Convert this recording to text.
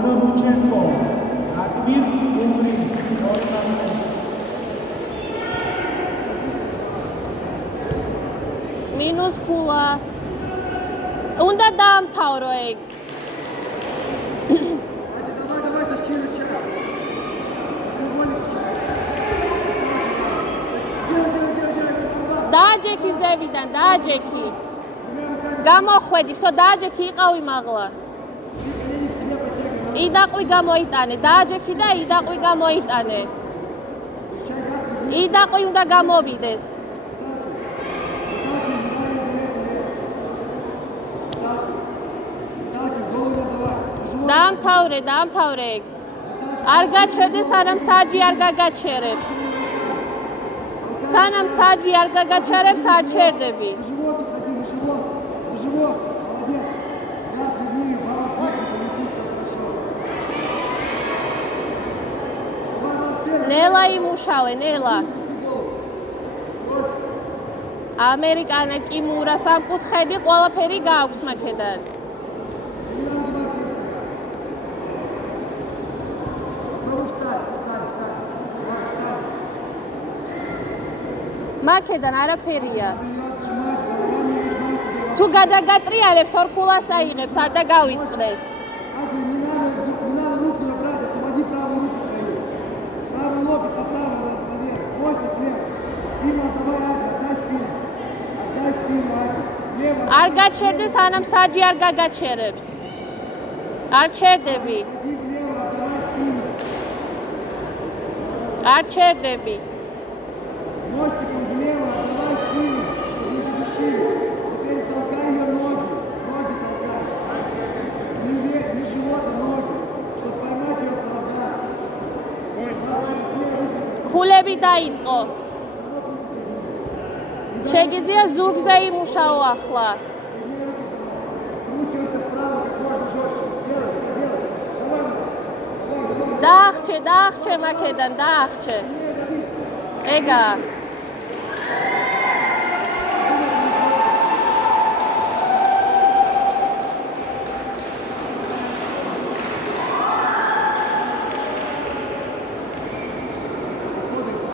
Ононученко, Радмир Умрин, Минус кула. Უნდა დაამთავრო ეგ. Давай, защиту чека. დააჯექი ზევიდან, დააჯექი. გამოხვედი, სო დააჯექი იყავი მაღლა. იდაყვი გამოიტანე, დააჯექი და იდაყვი გამოიტანე. იდაყვი უნდა გამოვიდეს. დაამთავრე ეგ. არ გაჩერდე, სანამ საჯი არ გაგაჩერებს. სანამ საჯი არ გაგაჩერებს, არ ჩერდები. ნელა იმუშავე, ნელა. ამერიკანა კიმურა სამკუთხედი ყველაფერი გააქვს მაქედან. მაქედან არაფერია. თუ გადაგატრიალებს, ორქულას აიღებს, არ დაგავიწყდეს. არ გაჩერდე, სანამ საჯი არ გაგაჩერებს. არ ჩერდები. არ ჩერდები. Мостиком влево, давай спину, чтобы не задушили. Теперь толкай ее ноги. Ноги толкай. Не живот, а ноги. Чтобы поймать ее в глаза. ხულები დაიწყო. შეგიძლია ზურგზე იმუშაო ახლა. Скручивайся вправо как можно жестче. Сделай. დაახჩე მაქედან, დაახჩე. ეგა.